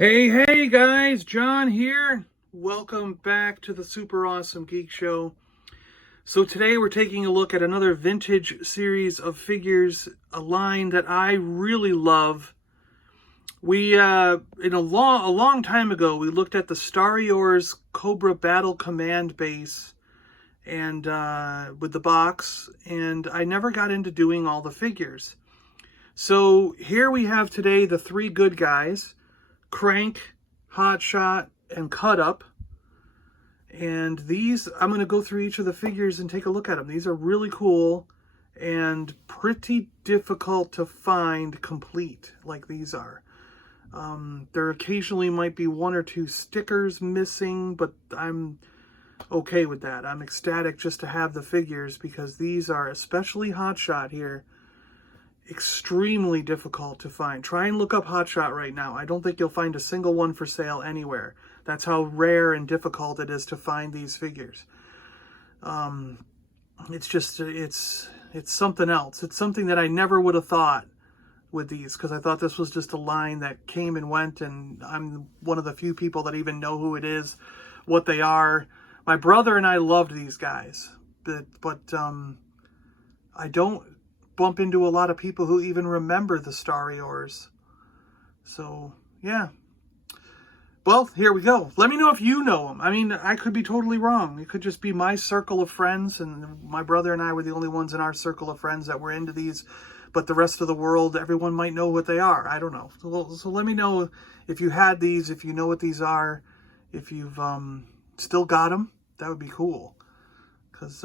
Hey guys, John here. Welcome back to the Super Awesome Geek Show. So today we're taking a look at another vintage series of figures, a line that I really love. We, in a long time ago, we looked at the Starriors Cobra Battle Command base and with the box, and I never got into doing all the figures. So here we have today the three good guys: Crank, Hotshot, and Cut Up. And these, I'm going to go through each of the figures and take a look at them. These are really cool and pretty difficult to find complete, like these are. There occasionally might be one or two stickers missing, but I'm okay with that. I'm ecstatic just to have the figures, because these are, especially Hotshot here, extremely difficult to find. Try and look up Hotshot right now. I don't think you'll find a single one for sale anywhere. That's how rare and difficult it is to find these figures. It's just, it's something else. It's something that I never would have thought with these, because I thought this was just a line that came and went, and I'm one of the few people that even know who it is, what they are. My brother and I loved these guys, but I don't bump into a lot of people who even remember the Starriors. So yeah, well, here we go. Let me know if you know them. I mean, I could be totally wrong. It could just be my circle of friends, and my brother and I were the only ones in our circle of friends that were into these, but the rest of the world, everyone might know what they are. I don't know. So let me know if you had these, if you know what these are, if you've still got them. That would be cool, because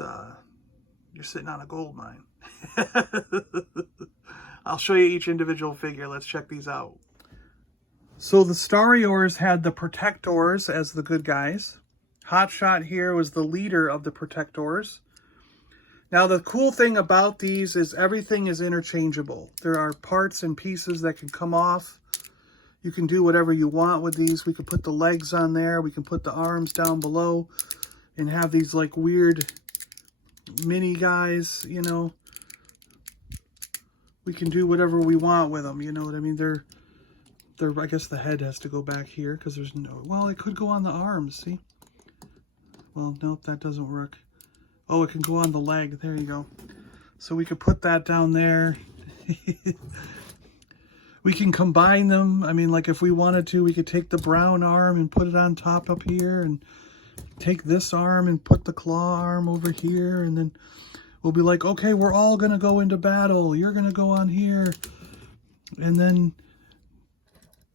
you're sitting on a gold mine. I'll show you each individual figure. Let's check these out. So the Starriors had the Protectors as the good guys. Hotshot here was the leader of the Protectors. Now the cool thing about these is everything is interchangeable. There are parts and pieces that can come off. You can do whatever you want with these. We can put the legs on there. We can put the arms down below and have these like weird mini guys, you know. We can do whatever we want with them, you know what I mean? They're I guess the head has to go back here because there's no, well, it could go on the arms, see? Well, nope, that doesn't work. Oh, it can go on the leg. There you go. So we could put that down there. We can combine them. I mean, like if we wanted to, we could take the brown arm and put it on top up here, and take this arm and put the claw arm over here, and then we'll be like, okay, we're all going to go into battle. You're going to go on here. And then,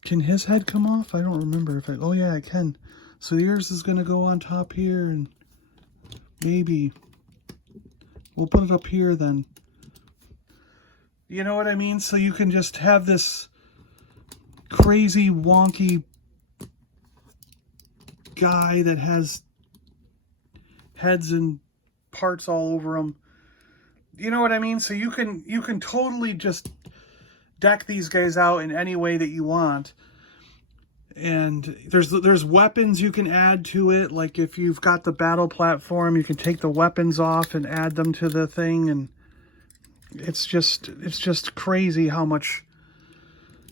can his head come off? I don't remember if oh yeah, it can. So yours is going to go on top here, and maybe we'll put it up here then. You know what I mean? So you can just have this crazy, wonky guy that has heads and parts all over him. You know what I mean? So you can totally just deck these guys out in any way that you want. And there's weapons you can add to it. Like if you've got the battle platform, you can take the weapons off and add them to the thing, and it's just crazy how much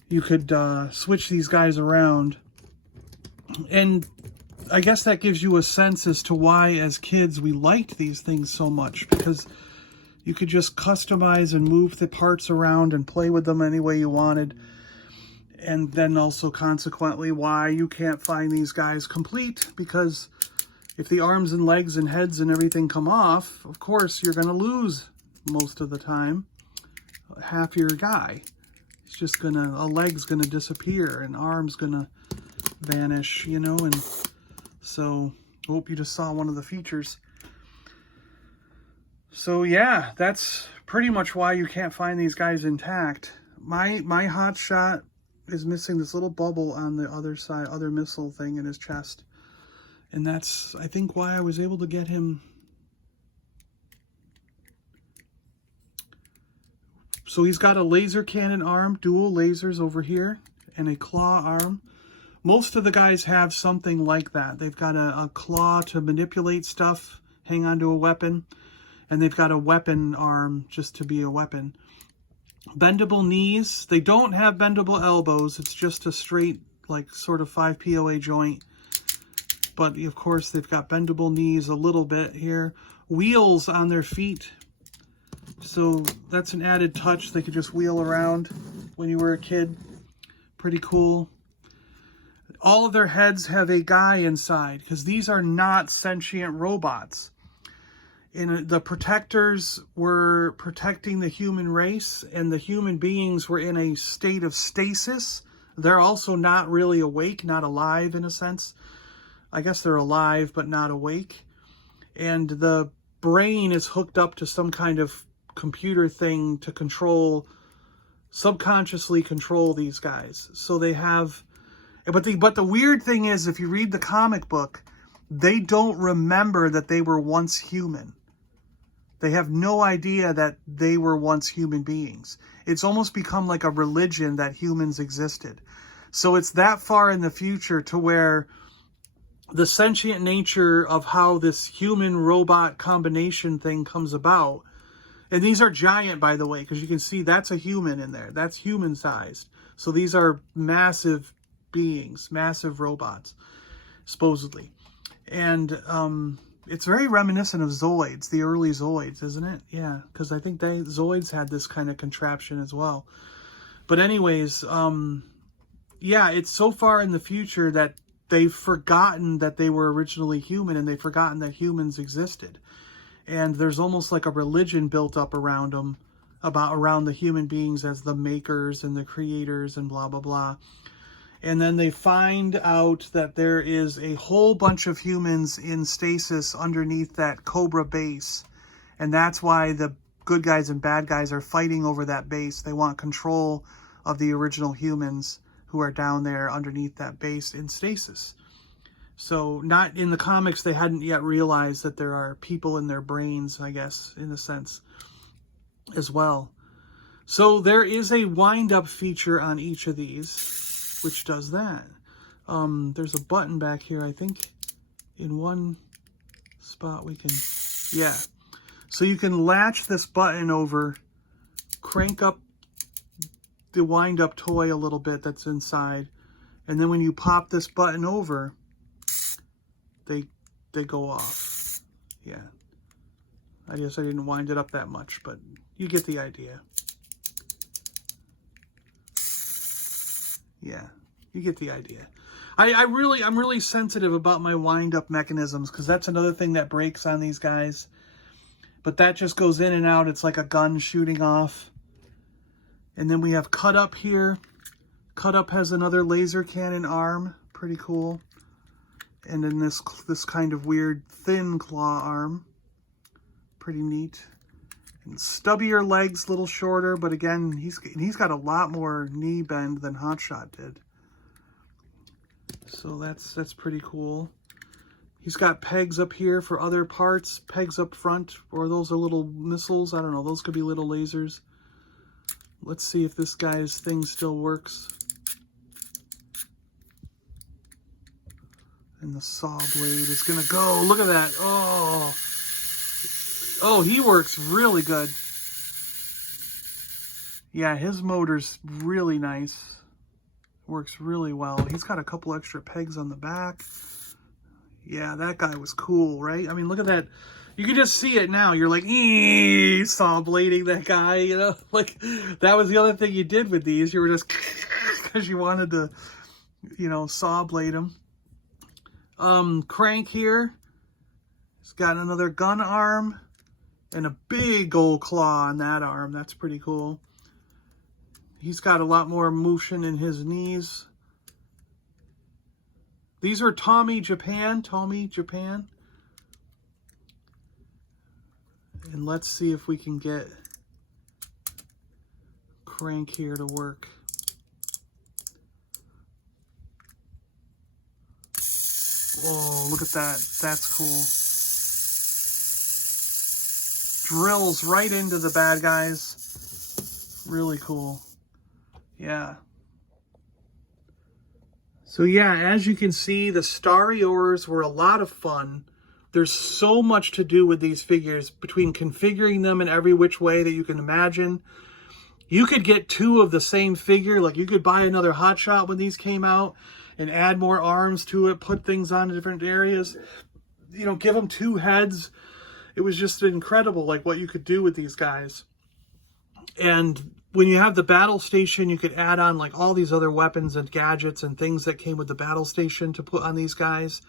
you could switch these guys around. And I guess that gives you a sense as to why, as kids, we liked these things so much, because you could just customize and move the parts around and play with them any way you wanted. And then also, consequently, why you can't find these guys complete, because if the arms and legs and heads and everything come off, of course, you're going to lose most of the time half your guy. It's just a leg's going to disappear, and arm's going to vanish, you know. And so, hope you just saw one of the features. So yeah, that's pretty much why you can't find these guys intact. My Hotshot is missing this little bubble on the other side, other missile thing in his chest. And that's, I think, why I was able to get him. So he's got a laser cannon arm, dual lasers over here, and a claw arm. Most of the guys have something like that. They've got a claw to manipulate stuff, hang onto a weapon, and they've got a weapon arm just to be a weapon. Bendable knees. They don't have bendable elbows. It's just a straight like sort of 5 POA joint. But of course they've got bendable knees a little bit here. Wheels on their feet. So that's an added touch. They could just wheel around when you were a kid. Pretty cool. All of their heads have a guy inside because these are not sentient robots. The protectors were protecting the human race, and the human beings were in a state of stasis. They're also not really awake, not alive in a sense. I guess they're alive, but not awake. And the brain is hooked up to some kind of computer thing to control, subconsciously control these guys. So they have, but the weird thing is, if you read the comic book, they don't remember that they were once human. They have no idea that they were once human beings. It's almost become like a religion that humans existed. So it's that far in the future to where the sentient nature of how this human-robot combination thing comes about. And these are giant, by the way, because you can see that's a human in there. That's human-sized. So these are massive beings, massive robots, supposedly. And it's very reminiscent of Zoids, the early Zoids, isn't it? Yeah, because I think Zoids had this kind of contraption as well. But anyways, yeah, it's so far in the future that they've forgotten that they were originally human, and they've forgotten that humans existed. And there's almost like a religion built up around them, around the human beings as the makers and the creators and blah, blah, blah. And then they find out that there is a whole bunch of humans in stasis underneath that Cobra base. And that's why the good guys and bad guys are fighting over that base. They want control of the original humans who are down there underneath that base in stasis. So not in the comics, they hadn't yet realized that there are people in their brains, I guess, in a sense, as well. So there is a wind-up feature on each of these, which does that. There's a button back here, I think. In one spot we can, yeah. So you can latch this button over, crank up the wind-up toy a little bit that's inside, and then when you pop this button over, they go off. Yeah. I guess I didn't wind it up that much, but you get the idea. Yeah, you get the idea. I'm really sensitive about my wind-up mechanisms, because that's another thing that breaks on these guys. But that just goes in and out. It's like a gun shooting off. And then we have Cut Up here. Cut Up has another laser cannon arm. Pretty cool. And then this kind of weird thin claw arm. Pretty neat. And stubbier legs, a little shorter, but again, he's got a lot more knee bend than Hotshot did. So that's pretty cool. He's got pegs up here for other parts, pegs up front, or those are little missiles. I don't know, those could be little lasers. Let's see if this guy's thing still works. And the saw blade is gonna go. Look at that. Oh. Oh, he works really good. Yeah, his motor's really nice. Works really well. He's got a couple extra pegs on the back. Yeah, that guy was cool, right? I mean, look at that. You can just see it now. You're like, saw blading that guy, you know? Like, that was the other thing you did with these. You were just, because you wanted to, you know, saw blade him. Crank here. He's got another gun arm. And a big old claw on that arm. That's pretty cool. He's got a lot more motion in his knees. These are Tomy, Japan. Tomy, Japan. And let's see if we can get Crank here to work. Oh, look at that. That's cool. Drills right into the bad guys. Really cool. Yeah. So yeah, as you can see, the Starriors were a lot of fun. There's so much to do with these figures, between configuring them in every which way that you can imagine, You could get 2 of the same figure. Like, you could buy another Hotshot when these came out and add more arms to it, put things on different areas, you know, give them 2 heads. It was just incredible, like, what you could do with these guys. And when you have the battle station, you could add on, like, all these other weapons and gadgets and things that came with the battle station to put on these guys.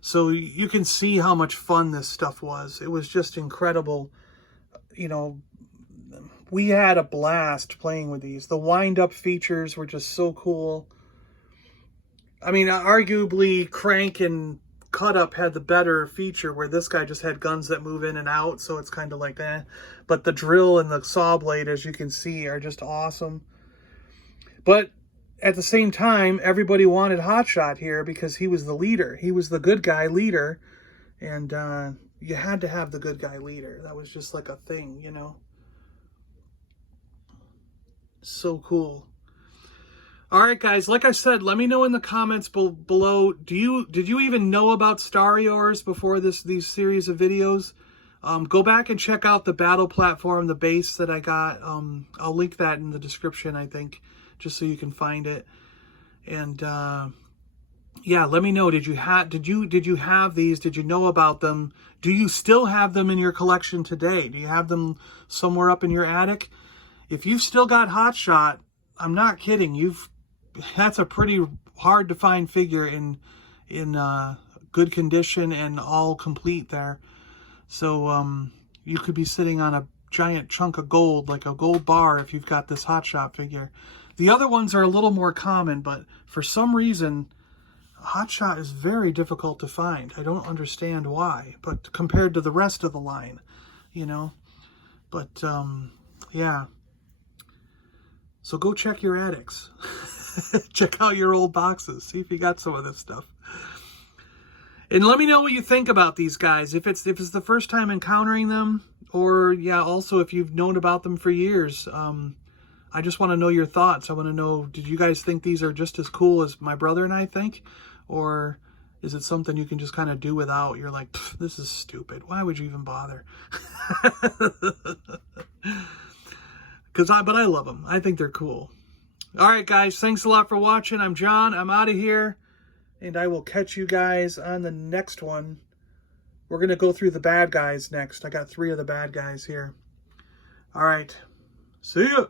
So you can see how much fun this stuff was. It was just incredible. You know, we had a blast playing with these. The wind-up features were just so cool. I mean, arguably, Crank and Cut Up had the better feature, where this guy just had guns that move in and out, so it's kind of like eh. But the drill and the saw blade, as you can see, are just awesome. But at the same time, everybody wanted Hotshot here because he was the leader. He was the good guy leader, and you had to have the good guy leader. That was just like a thing, you know. So cool. All right, guys, like I said, let me know in the comments below, did you even know about Starriors before these series of videos? Go back and check out the battle platform, the base that I got. I'll link that in the description, I think, just so you can find it. And yeah, let me know, did you have these? Did you know about them? Do you still have them in your collection today? Do you have them somewhere up in your attic? If you've still got Hotshot, I'm not kidding. That's a pretty hard to find figure in good condition and all complete there. So you could be sitting on a giant chunk of gold, like a gold bar, if you've got this Hotshot figure. The other ones are a little more common, but for some reason, Hotshot is very difficult to find. I don't understand why, but compared to the rest of the line, you know. But yeah. So go check your attics. Check out your old boxes. See if you got some of this stuff. And let me know what you think about these guys. If it's the first time encountering them, or yeah, also if you've known about them for years. I just want to know your thoughts. I want to know, did you guys think these are just as cool as my brother and I think? Or is it something you can just kind of do without? You're like, this is stupid. Why would you even bother? But I love them. I think they're cool. All right, guys. Thanks a lot for watching. I'm John. I'm out of here. And I will catch you guys on the next one. We're going to go through the bad guys next. I got 3 of the bad guys here. All right. See ya.